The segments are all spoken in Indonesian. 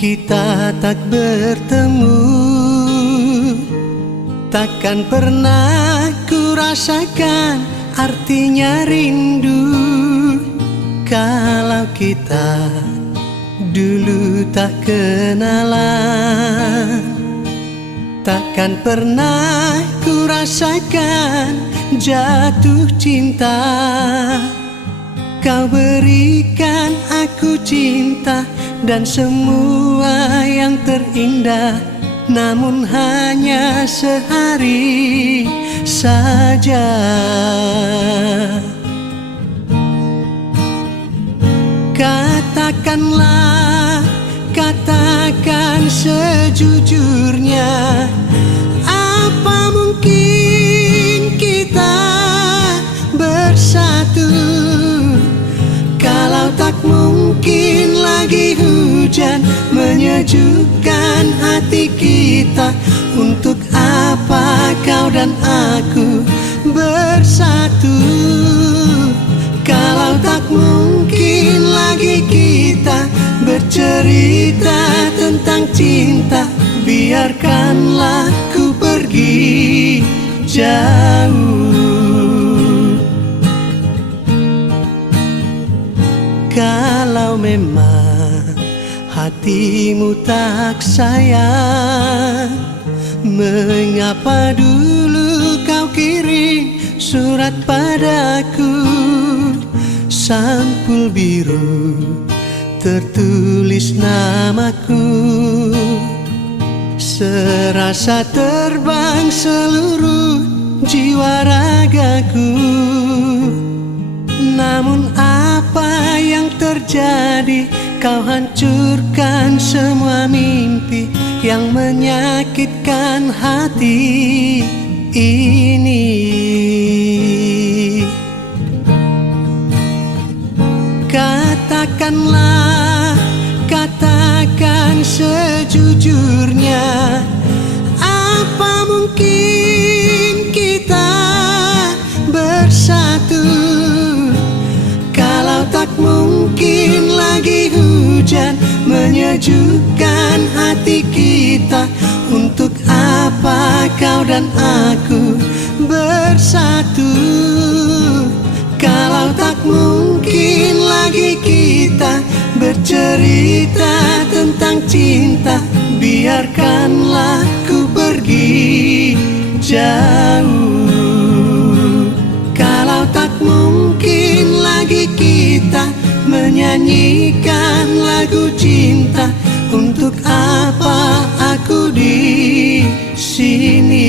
kita tak bertemu, takkan pernah ku rasakan artinya rindu. Kalau kita dulu tak kenalan, takkan pernah ku rasakan jatuh cinta. Kau berikan aku cinta dan semua yang terindah, namun hanya sehari saja. Katakanlah, katakan sejujurnya, apa mungkin kita bersatu? Kalau tak mungkin lagi hujan menyejukkan hati kita, untuk apa kau dan aku bersatu? Kalau tak mungkin lagi kita bercerita tentang cinta, biarkanlah ku pergi jauh. Kalau memang hatimu tak sayang, mengapa dulu kau kirim surat padaku? Sampul biru tertulis namaku, serasa terbang seluruh jiwa ragaku. Namun apa yang terjadi? Kau hancurkan semua mimpi yang menyakitkan hati ini. Katakanlah, katakan sejujurnya, apa mungkin kita bersatu? Kalau tak mungkin lagi hujan menyejukkan hati kita, untuk apa kau dan aku bersatu? Kalau tak mungkin lagi kita bercerita tentang cinta, biarkanlah ku pergi jauh. Kalau tak mungkin lagi kita menyanyikan lagu cinta, untuk apa aku di sini?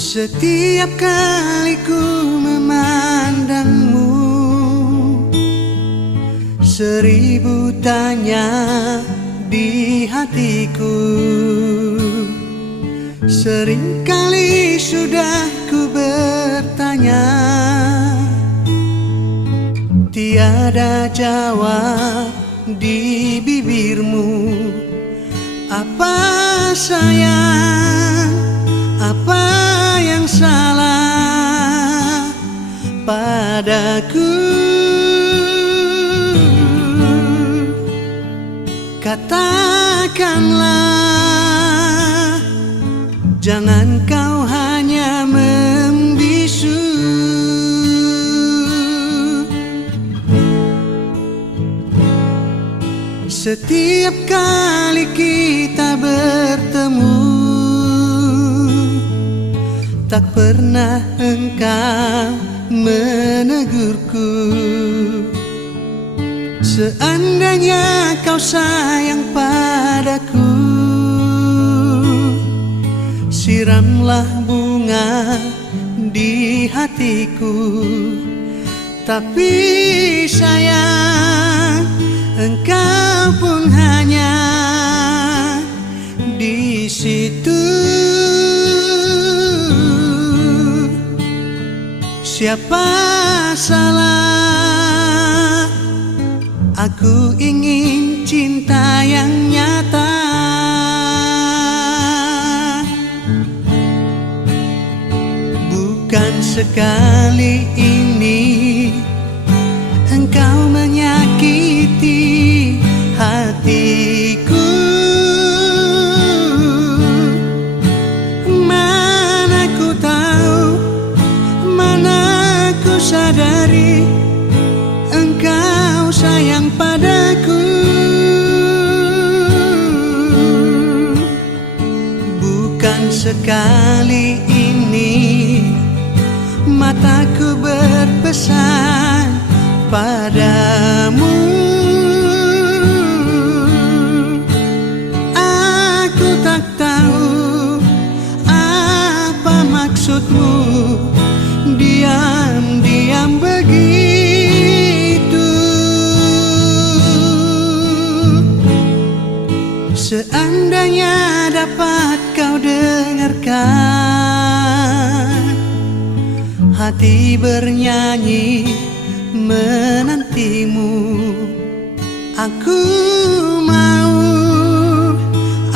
Setiap kali ku memandangmu, seribu tanya di hatiku. Seringkali sudah ku bertanya, tiada jawab di bibirmu. Apa sayang, apa yang salah padaku? Katakanlah, jangan kau hanya membisu. Setiap kali kita bertemu, tak pernah engkau menegurku. Seandainya kau sayang padaku, siramlah bunga di hatiku. Tapi sayang, engkau pun hanya di situ. siapa salah? Aku ingin cinta yang nyata. Bukan sekali ini engkau menyakiti hatiku. Mana ku tahu, mana ku sadari engkau sayang padaku. Bukan sekali ini mataku berpesan padamu. Aku tak tahu apa maksudmu diam-diam begitu. Seandainya dapat kau dengarkan hati bernyanyi menantimu. Aku mau,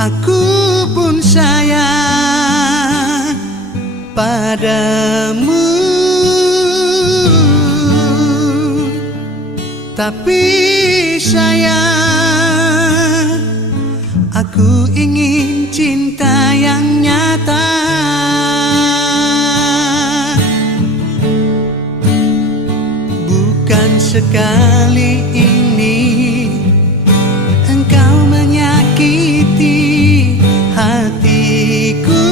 aku pun sayang padamu. Tapi sayang, aku ingin cinta yang nyata. Bukan sekali ini engkau menyakiti hatiku.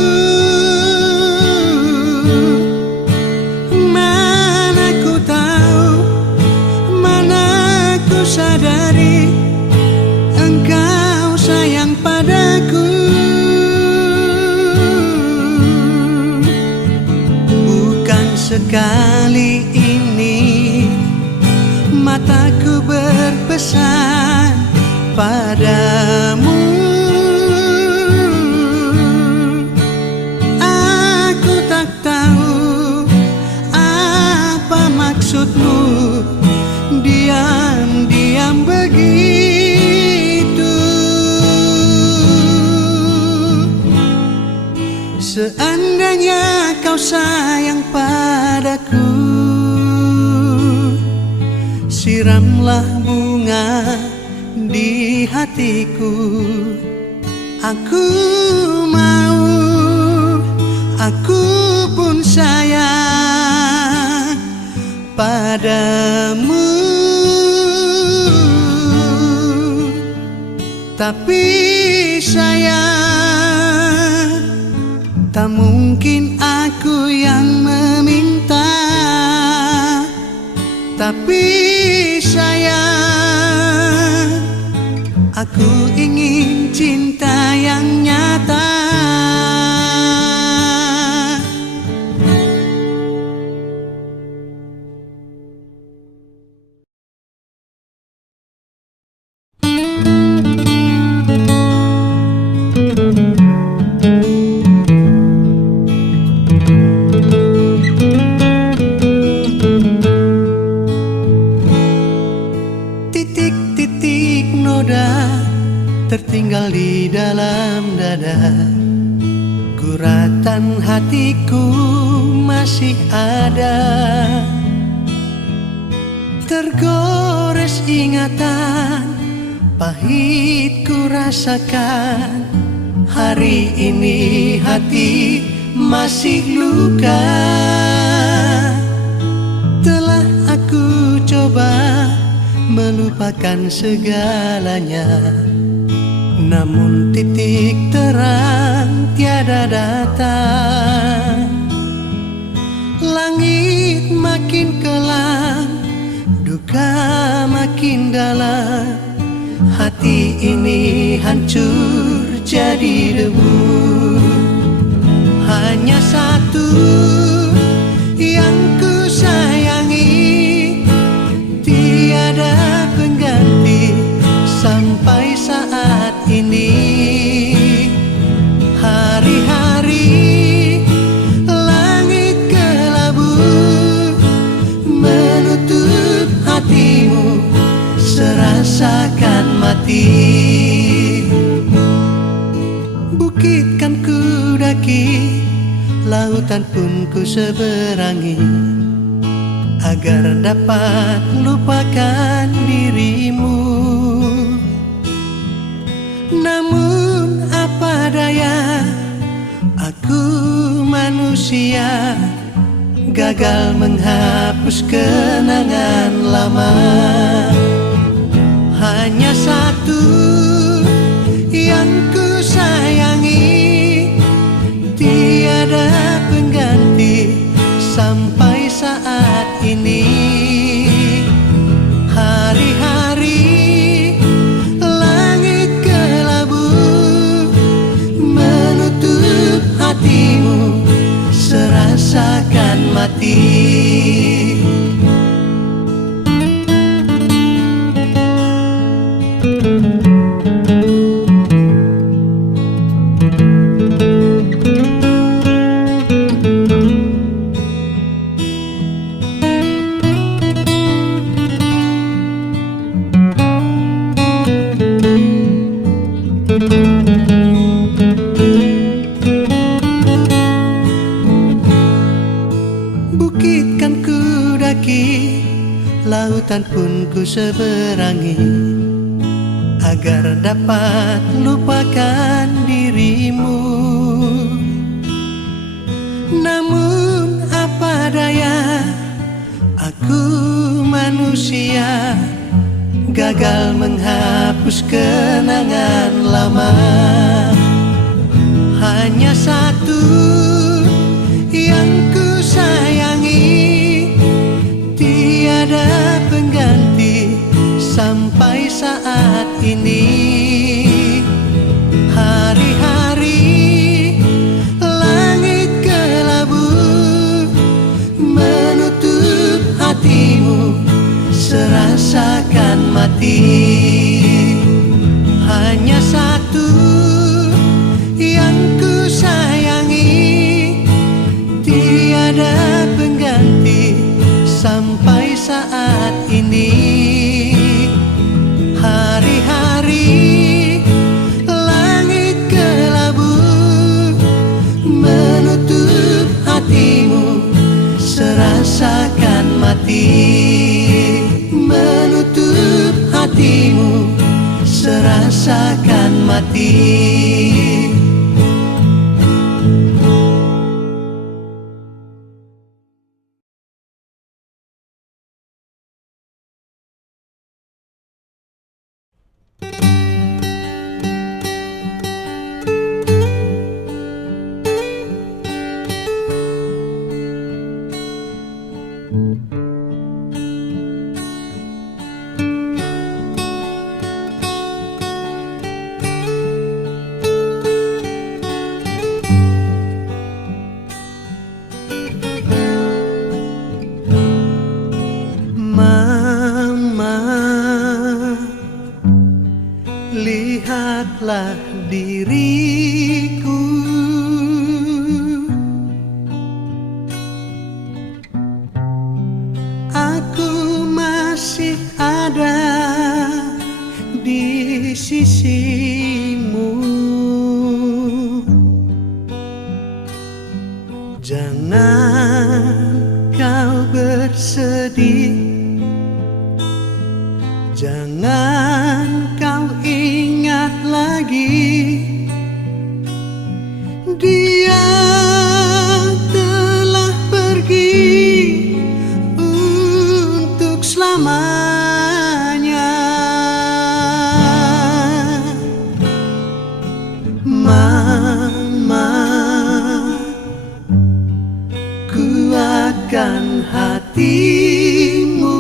Mana ku tahu, mana ku sadari engkau sayang padaku. Bukan sekali ini mataku berpesan padamu. Aku tak tahu apa maksudmu diam-diam begitu. Seandainya kau sayang padaku, siramlah bunga di hatiku. Aku mau, aku pun sayang padamu. Tapi sayang, tak mungkin aku yang meminta. Tapi sayang, aku ingin cinta yang nyata. Tertinggal di dalam dada, guratan hatiku masih ada. Tergores ingatan, pahit ku rasakan. Hari ini hati masih luka. Telah aku coba melupakan segalanya, namun titik terang tiada datang. Langit makin kelam, duka makin dalam. Hati ini hancur jadi debu. Hanya satu yang ku sayangi, tiada pengganti sampai saat ini. Hari-hari langit kelabu, serasakan mati. Bukit kan ku daki, lautan pun ku seberangi, agar dapat lupakan dirimu. Namun apa daya, aku manusia, gagal menghapus kenangan lama. Hanya satu yang ku sayangi, tiada pengganti sampai saat ini. Hari-hari langit kelabu menutup hatimu, serasakan mati. Bukit kan ku daki, lautan pun ku seberangi, agar dapat lupakan dirimu. Namun apa daya, aku manusia, gagal menghapus kenangan lama. Hanya satu yang ku sayangi, tiada pengganti sampai saat ini. Hari-hari langit kelabu menutup hatimu, serasakan mati. Hanya satu yang ku sayangi, tiada pengganti sampai saat ini. Hari-hari langit kelabu menutup hatimu, serasakan mati. Menutup hatimu, serasakan mati. Lihatlah diriku, aku masih ada di sisimu. Jangan kau bersedih, jangan kau ingat lagi, dia telah pergi untuk selamanya. Mama, kuatkan hatimu,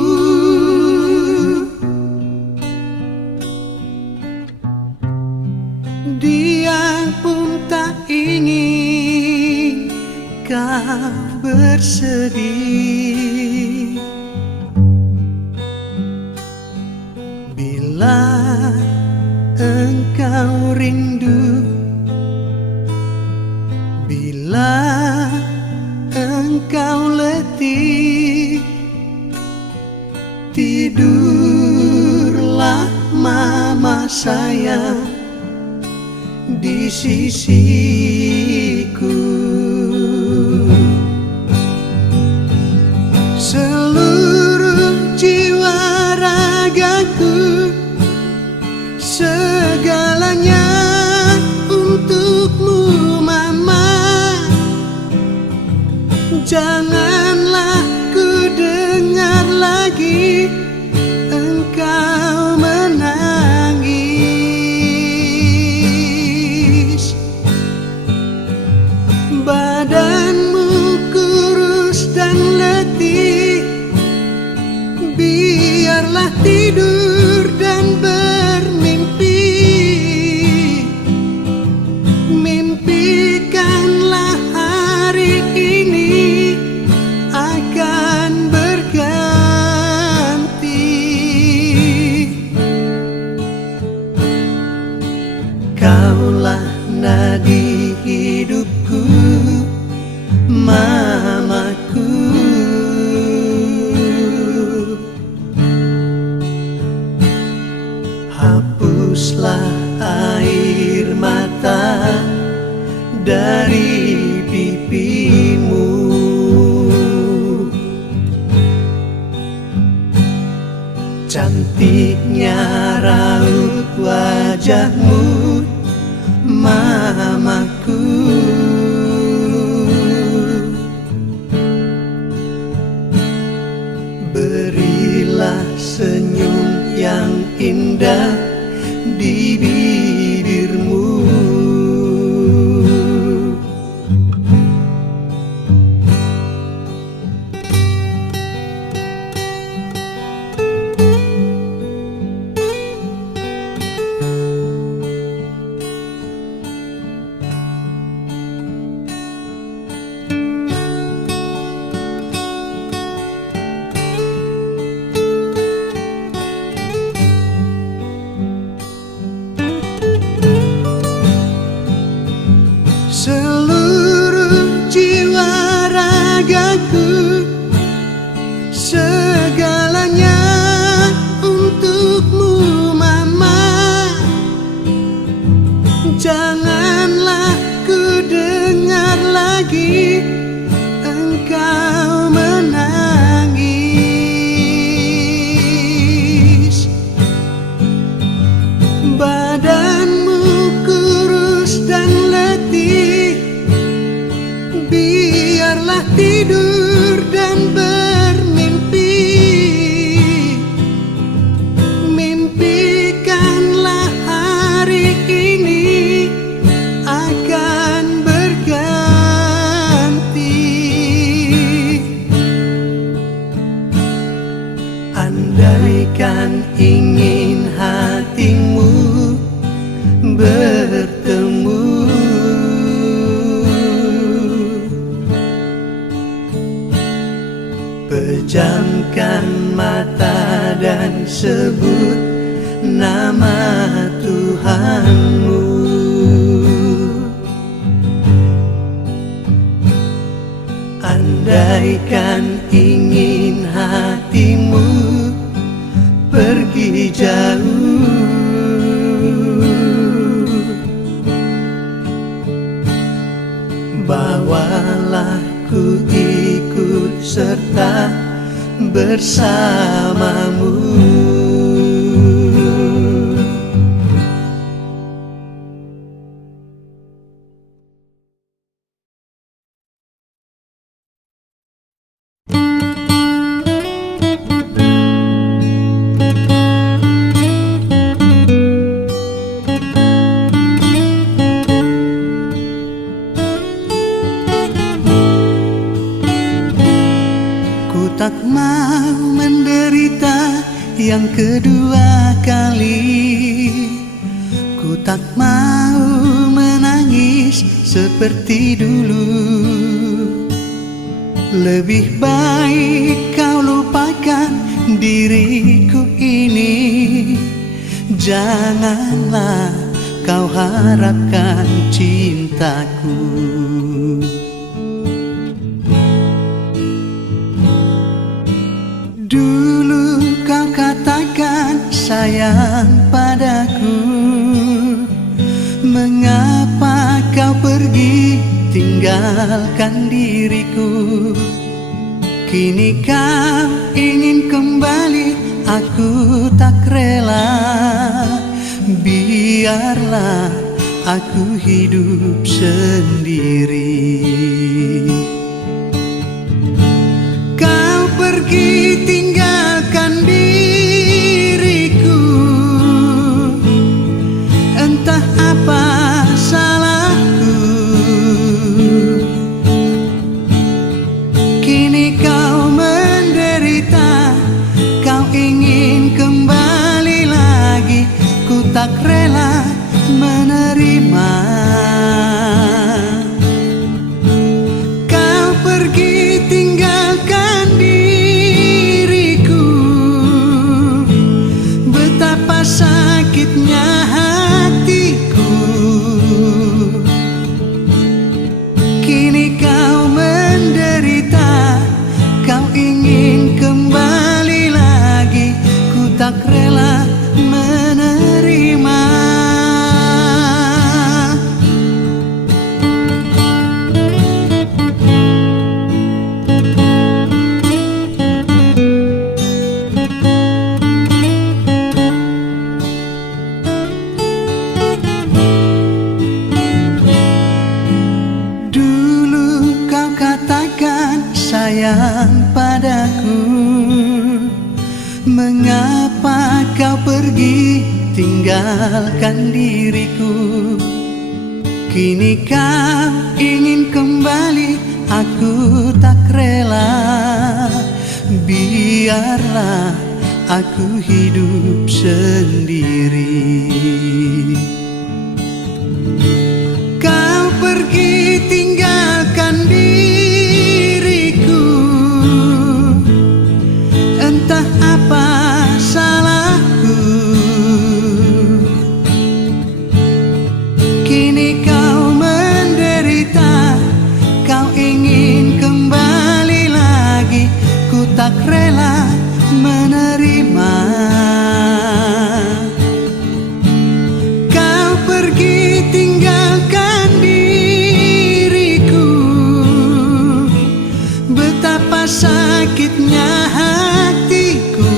dia pun tak ingin kau bersedih. Bila engkau rindu, bila engkau letih, tidurlah sisiku. Seluruh jiwa ragaku, segalanya untukmu mama. Janganlah ku dengar lagi engkau menangis. Badanmu kurus dan letih, biarlah tidur dan bermimpi. Mimpikanlah hari ini akan berganti. Kaulah nadi hidupku, mamaku. Hapuslah air mata dari pipimu. Cantiknya raut wajahmu, mamaku. Berilah senyum yang indah di bibirmu. Seluruh jiwa ragaku, segalanya untukmu mama. Janganlah ku dengar lagi engkau menangis. Badanmu kurus dan letih, biarlah tidur dan bermimpi. Mimpikanlah hari ini akan berganti. Andaikan ingin hatimu bertemu, pejamkan mata dan sebut nama Tuhanmu. Andaikan ingin hatimu pergi jauh, bawalah ku ikut serta bersamamu. Tak mau menderita yang kedua kali. Ku tak mau menangis seperti dulu. Lebih baik kau lupakan diriku ini. Janganlah kau harapkan cintaku. Dulu kau katakan sayang padaku, mengapa kau pergi tinggalkan diriku. Kini kau ingin kembali, aku tak rela. Biarlah aku hidup sendiri. Kau pergi tinggalkan diriku, entah apa salahku. Kini kau menderita, kau ingin kembali lagi, ku tak rela menerima. Kau pergi tinggalkan diriku, betapa sakitnya hatiku. Kini kau menderita, kau ingin kembali lagi, ku tak rela menerima. Sayang padaku, mengapa kau pergi tinggalkan diriku? Kini kau ingin kembali, aku tak rela. Biarlah aku hidup sendiri. Kau pergi tinggalkan diriku, entah apa salahku. Kini kau menderita, kau ingin kembali lagi, ku tak rela menerima. Kau pergi tinggalkan diriku, betapa sakitnya hatiku.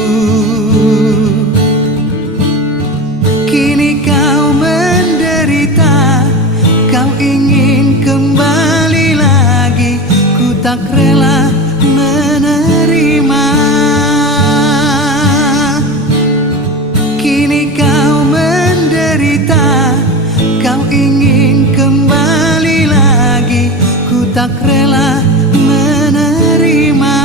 Kini kau menderita, kau ingin kembali lagi, ku tak rela menerima. Kini kau menderita, kau ingin kembali lagi, ku tak rela menerima.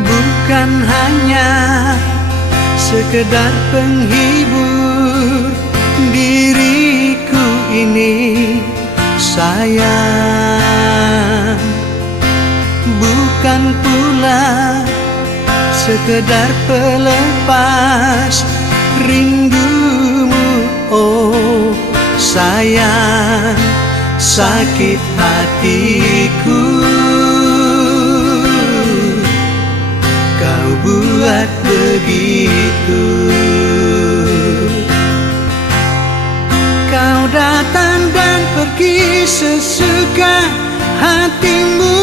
Bukan hanya sekedar penghibur diriku ini, sayang. Bukan pula sekedar pelepas rindumu, oh sayang. Sakit hatiku kau buat begitu. Kau datang dan pergi sesuka hatimu.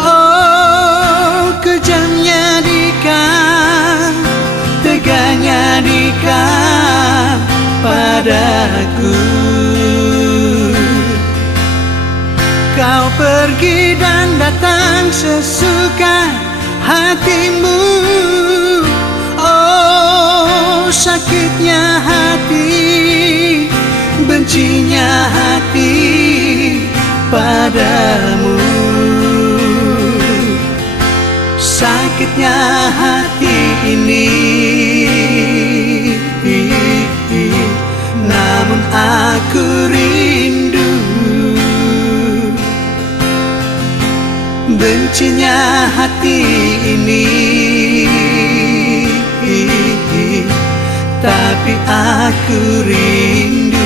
Oh kejamnya dikau, teganya dikau padaku. Kau pergi dan datang sesuka hatimu. Oh sakitnya hati, bencinya hati padamu. Sakit sakitnya hati ini, namun aku rindu. Bencinya hati ini, tapi aku rindu.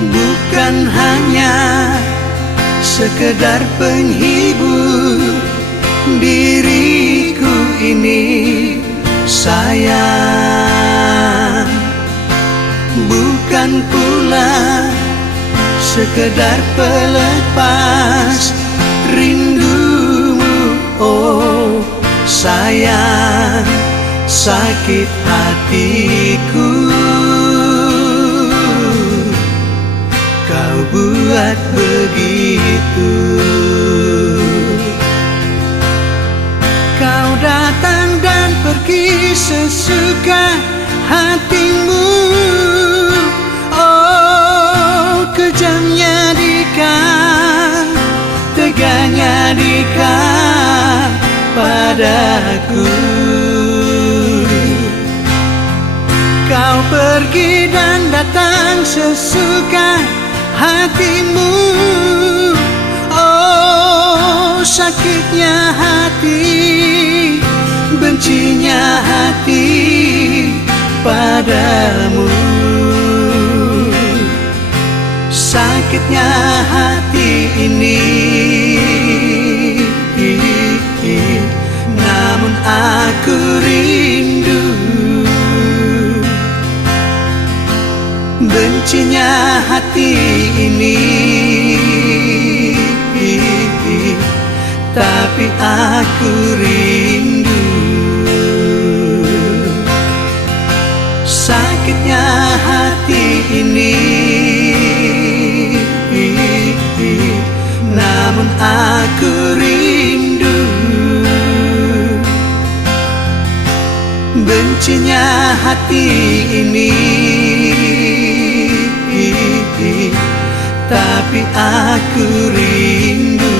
Bukan hanya sekedar penghibur diriku ini sayang, bukan pula sekedar pelepas rindumu. Oh sayang, sakit hatiku kau buat begitu. Kau datang dan pergi sesuka hatimu. Oh kejamnya dikau, teganya dikau padaku. Kau pergi dan datang sesuka hatimu. Oh sakitnya hati, bencinya hati padamu. Sakitnya hati ini, namun aku rindu. Bencinya hati ini, tapi aku rindu. Sakitnya hati ini, namun aku rindu. Bencinya hati ini, tapi aku rindu.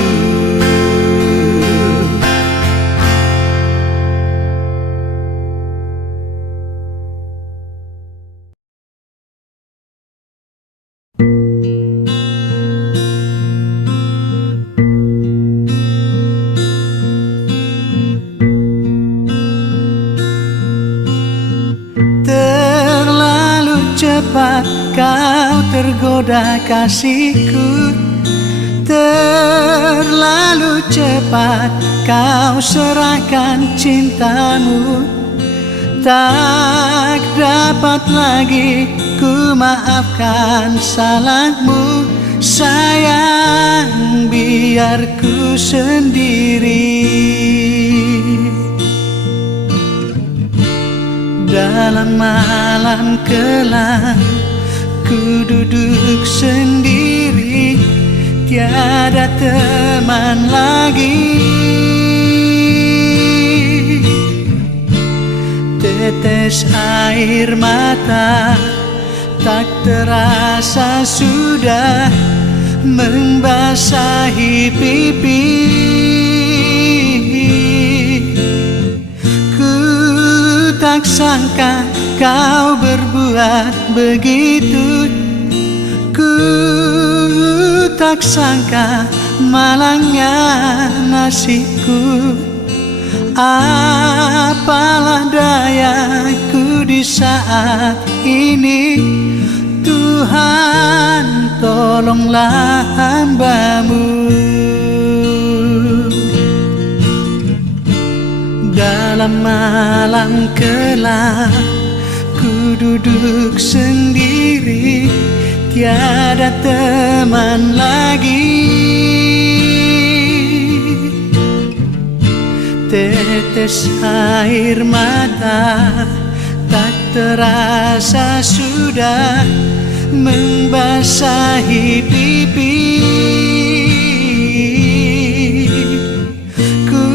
Terlalu cepat kau tergoda kasihku, terlalu cepat kau serahkan cintamu. Tak dapat lagi ku maafkan salahmu. Sayang, biar ku sendiri dalam malam kelam. Ku duduk sendiri, tiada teman lagi. Tetes air mata tak terasa sudah membasahi pipi. Ku tak sangka kau berbuat begitu. Ku tak sangka malangnya nasibku. Apalah dayaku di saat ini. Tuhan, tolonglah hamba-Mu. Dalam malam kelam ku duduk sendiri, tiada teman lagi. Tetes air mata tak terasa sudah membasahi pipi. Ku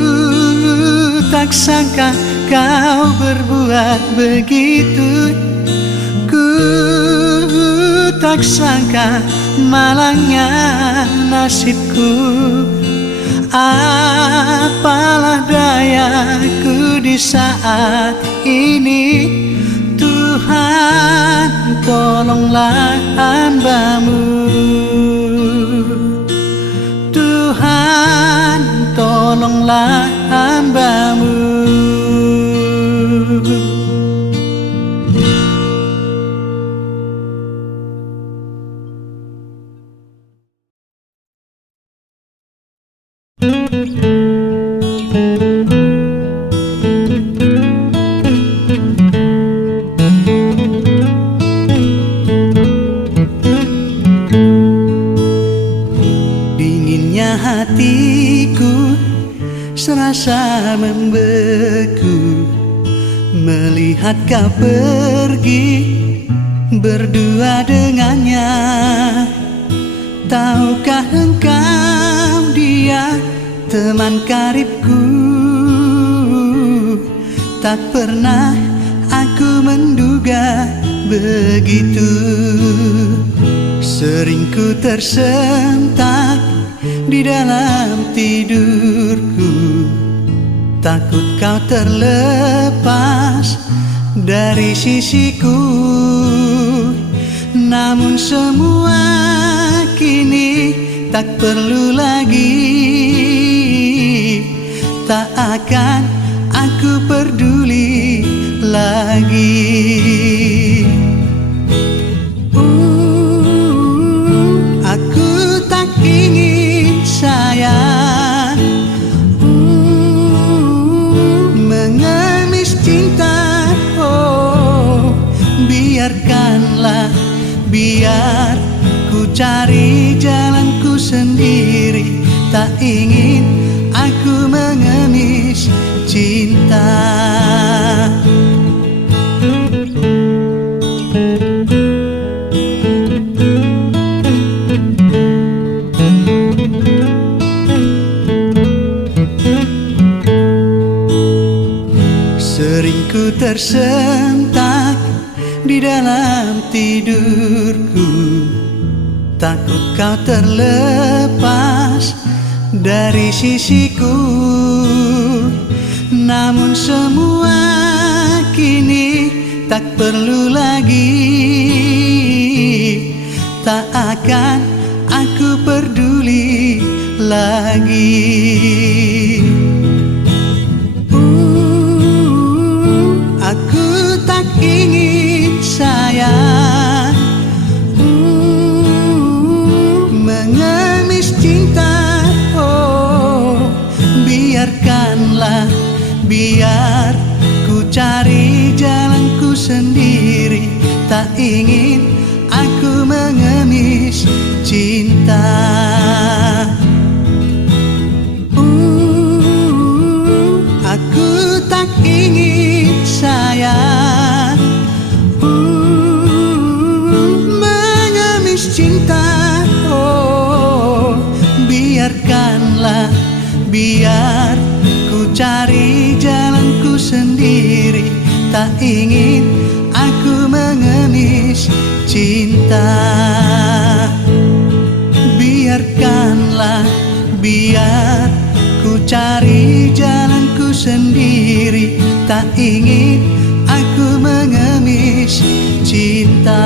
tak sangka kau berbuat begitu. Ku tak sangka malangnya nasibku. Apalah dayaku di saat ini. Tuhan, tolonglah hamba-Mu. Tuhan, tolonglah hamba-Mu. Dinginnya hatiku serasa membeku melihat kau pergi berdua dengannya. Tahukah engkau dia teman karibku? Tak pernah aku menduga begitu. Sering ku tersentak di dalam tidurku, takut kau terlepas dari sisiku. Namun semua kini tak perlu lagi. Tak akan aku peduli lagi. Aku tak ingin sayang mengemis cinta. Oh, biarkanlah, biar ku cari jalanku sendiri. Tak ingin aku mengemis cinta. Sering ku tersentak di dalam tidurku, takut kau terlepas dari sisiku. Namun semua kini tak perlu lagi. Tak akan aku peduli lagi. Aku tak ingin sayang mengemis cinta. Oh, biarkanlah, biar ku cari jalanku sendiri. Tak ingin aku mengemis cinta. Aku tak ingin sayang mengemis cinta. Oh, biarkanlah, biar ku cari jalanku sendiri. Tak ingin aku mengemis cinta. Biarkanlah, biar ku cari jalanku sendiri. Tak ingin aku mengemis cinta.